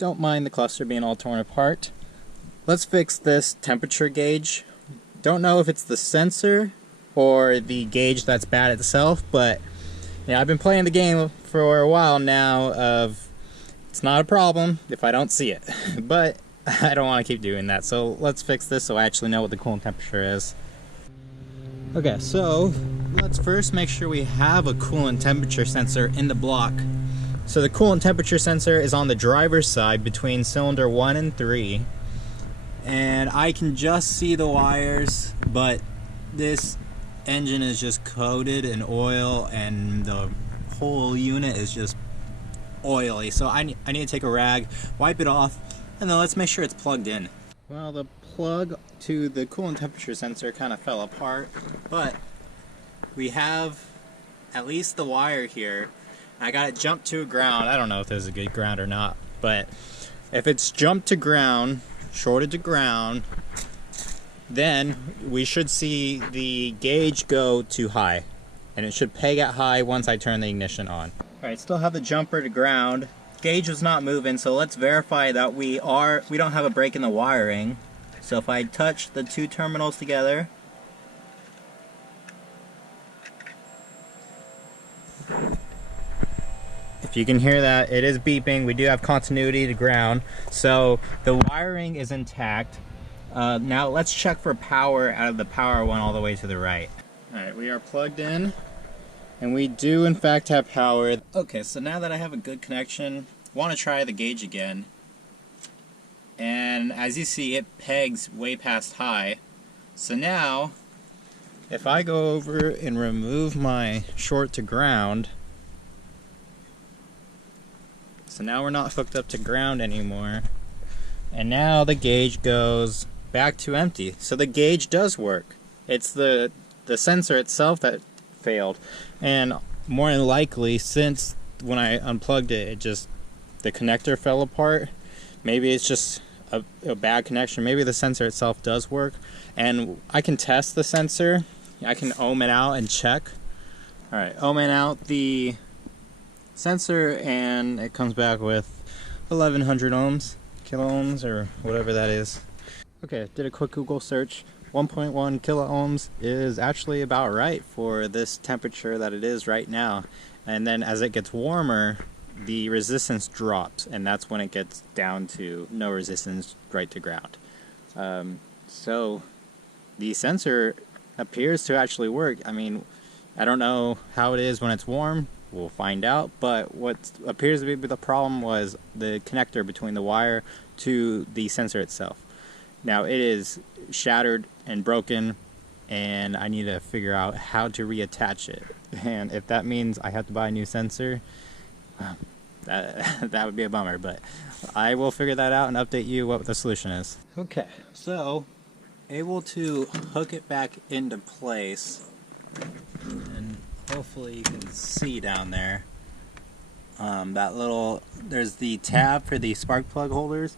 don't mind the cluster being all torn apart. Let's fix this temperature gauge. Don't know if it's the sensor or the gauge that's bad itself, but yeah, I've been playing the game for a while now of it's not a problem if I don't see it, but I don't want to keep doing that. So let's fix this so I actually know what the coolant temperature is. Okay, so let's first make sure we have a coolant temperature sensor in the block. So the coolant temperature sensor is on the driver's side between cylinder 1 and 3. And I can just see the wires, but this engine is just coated in oil and the whole unit is just oily. So I need to take a rag, wipe it off, and then let's make sure it's plugged in. Well, the plug to the coolant temperature sensor kind of fell apart, but we have at least the wire here. I got it jumped to ground. I don't know if there's a good ground or not, but if it's jumped to ground, shorted to ground, then we should see the gauge go to high, and it should peg at high once I turn the ignition on. Alright, still have the jumper to ground. Gauge is not moving, so let's verify that we don't have a break in the wiring. So if I touch the two terminals together, if you can hear that, it is beeping. We do have continuity to ground, so the wiring is intact. Now let's check for power out of the power one all the way to the right. Alright, we are plugged in, and we do in fact have power. Okay, so now that I have a good connection, I want to try the gauge again. And as you see, it pegs way past high. So now, if I go over and remove my short to ground, so now we're not hooked up to ground anymore, and now the gauge goes back to empty. So the gauge does work. It's the sensor itself that failed, and more than likely, since when I unplugged it, the connector fell apart. Maybe it's just a bad connection. Maybe the sensor itself does work, and I can test the sensor. I can ohm it out and check. Alright, ohming out the sensor, and it comes back with 1100 ohms, kilo ohms, or whatever that is. Okay, did a quick Google search. 1.1 kilo ohms is actually about right for this temperature that it is right now. And then as it gets warmer, the resistance drops, and that's when it gets down to no resistance right to ground. So the sensor appears to actually work. I mean, I don't know how it is when it's warm. We'll find out, but what appears to be the problem was the connector between the wire to the sensor itself. Now it is shattered and broken, and I need to figure out how to reattach it. And if that means I have to buy a new sensor, that would be a bummer, but I will figure that out and update you what the solution is. Okay, so able to hook it back into place, and hopefully you can see down there there's the tab for the spark plug holders,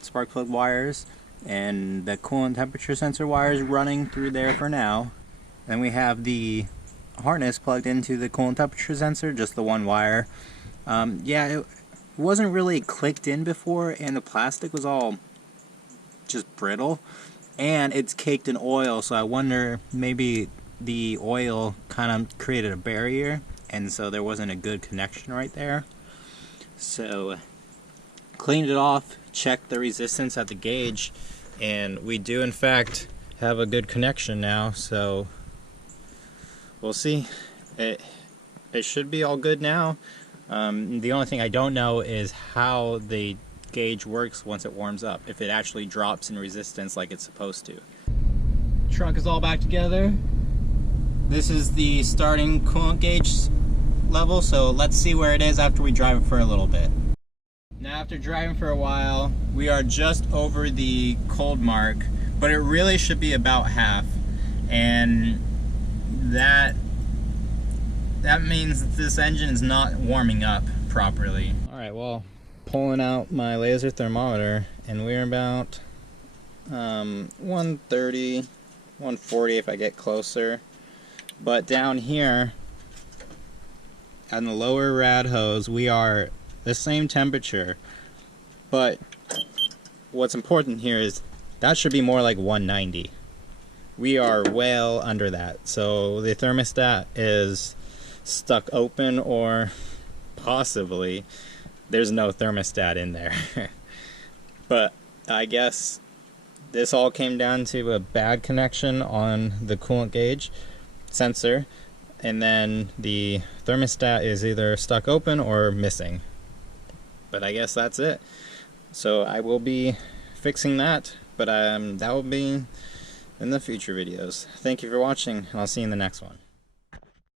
spark plug wires, and the coolant temperature sensor wires running through there for now. Then we have the harness plugged into the coolant temperature sensor, just the one wire. Yeah, it wasn't really clicked in before, and the plastic was all just brittle, and it's caked in oil, so I wonder maybe the oil kind of created a barrier, and so there wasn't a good connection right there. So cleaned it off, checked the resistance at the gauge, and we do in fact have a good connection now, so we'll see. It should be all good now. The only thing I don't know is how the gauge works once it warms up, if it actually drops in resistance like it's supposed to. Trunk is all back together. This is the starting coolant gauge level, so let's see where it is after we drive it for a little bit. Now after driving for a while, we are just over the cold mark, but it really should be about half, and that means that this engine is not warming up properly. Alright, well, pulling out my laser thermometer, and we're about 130, 140 if I get closer. But down here on the lower rad hose, we are the same temperature, But what's important here is that should be more like 190. We are well under that. So the thermostat is stuck open, or possibly there's no thermostat in there. But I guess this all came down to a bad connection on the coolant gauge sensor, and then the thermostat is either stuck open or missing. But I guess that's it. So I will be fixing that, but that will be in the future videos. Thank you for watching, and I'll see you in the next one.